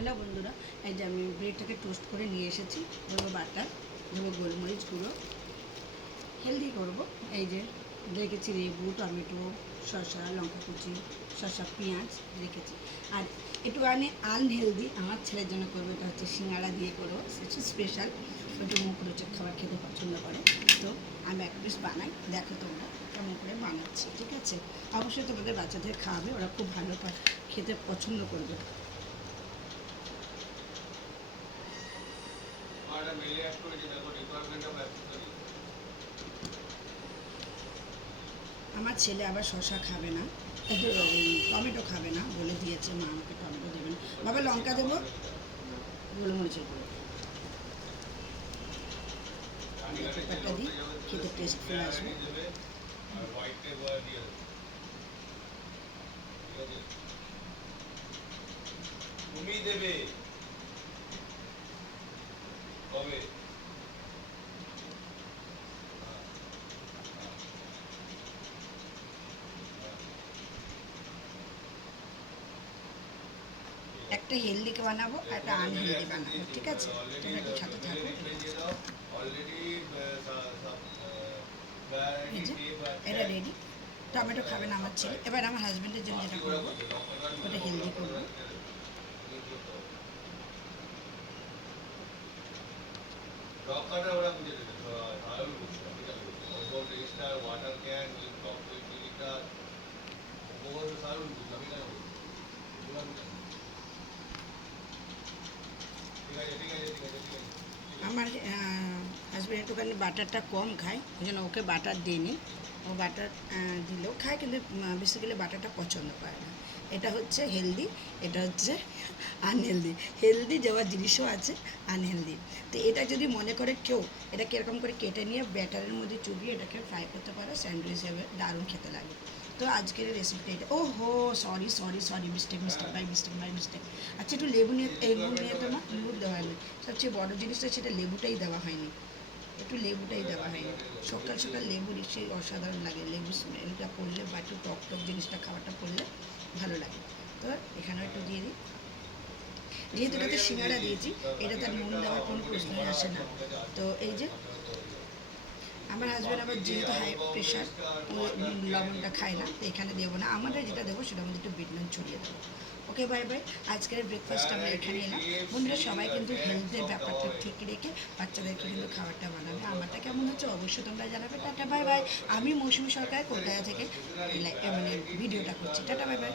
Hello বন্ধুরা, এই যে আমি ব্রেডটাকে টোস্ট করে নিয়ে এসেছি। দেবো বাটার, দেবো গোলমরিচ গুঁড়ো, হেলদি করব। এই যে রেখেছি লেবু, টমেটো, শসা, লঙ্কা কুচি, শসা, পেঁয়াজ রেখেছি। আর একটুখানি আনহেলদি আমার ছেলের জন্য করবো, এটা হচ্ছে সিঙ্গাড়া দিয়ে করবো, সেটা স্পেশাল। একটু মুখরোচক খাবার খেতে পছন্দ করে, তো আমি এক পিস বানাই, দেখো তোমরা কেমন করে বানাচ্ছি। ঠিক আছে, অবশ্যই তোমাদের বাচ্চাদের খাওয়াবে, ওরা খুব ভালো খেতে পছন্দ করবে। আমার ছেলে আবার শসা খাবে না, টমেটো খাবে না, বলে দিয়েছে মা আমাকে টমেটো দেবেন। বাবা লঙ্কা দেবো, গোলমরিচের গুঁড়ো ব্যাপারটা দিই, খেতে টেস্টফুল আসবে। তুমি দেবে কবে? একটা হেলদি বানাবো, একটা আনহেলদি বানাবো, ঠিক আছে? তোমরা একটু সাথে থাকো। এই যে এটা রেডি। টমেটো খাবে না আমার ছেলে। এবার আমার হাজব্যান্ডের জন্য যেটা করবো, ওটা হেলদি করবো। ওরা বুঝে দেবে, ওয়াটার ক্যান, লিটার, সারুন আমি কেন আমার হাজব্যান্ড একটুখানি বাটারটা কম খায়, ওই জন্য ওকে বাটার দিইনি। ও বাটার দিলেও খায়, কিন্তু বেসিক্যালি বাটারটা পছন্দ করে না। এটা হচ্ছে হেলদি, এটা হচ্ছে আনহেলদি। হেলদি যাওয়ার জিনিসও আছে, আনহেলদি। তো এটা যদি মনে করে কেউ, এটা কীরকম করে কেটে নিয়ে ব্যাটারের মধ্যে চুবিয়ে এটাকে ফ্রাই করতে পারো, স্যান্ডউইচ হিসেবে দারুণ খেতে লাগে। তো আজকের রেসিপিটা এটা। ও হো, sorry sorry sorry, mistake mistake by mistake by mistake. আচ্ছা, একটু লেবু নিয়ে, লেবু নিয়ে তোমার লেবু দেওয়া হয়নি। সবচেয়ে বড় জিনিসটা সেটা লেবুটাই দেওয়া হয়নি, একটু লেবুটাই দেওয়া হয়নি। সকাল সকাল লেবু নিশ্চয়ই অসাধারণ লাগে, লেবু স্মেলটা পড়লে বা একটু টক টক জিনিসটা খাবারটা পড়লে ভালো লাগে। তো এখানেও একটু দিয়ে দিই। যেহেতু এটাতে সিঙ্গাড়া দিয়েছি, এটাতে আর নুন দেওয়ার কোনো প্রশ্নই আসে না। তো এই যে আমার হাজব্যান্ড আবার যেহেতু হাই প্রেশার, ও লবণটা খায় না, তো এখানে দেবো না। আমরা যেটা দেবো সেটার মধ্যে একটু বিট নুন ছড়িয়ে দেবো। ওকে, বাই বাই। আজকের ব্রেকফাস্ট আমরা এখানে এলাম। বন্ধুরা সবাই কিন্তু হেলথের ব্যাপারটা ঠিক রেখে বাচ্চাদেরকে কিন্তু খাবারটা বানাবে। আমারটা কেমন হচ্ছে অবশ্যই তোমরা জানাবে। Tata bye bye. আমি মৌসুমী সরকার, কলকাতা থেকে মানে ভিডিওটা করছি। Tata bye bye.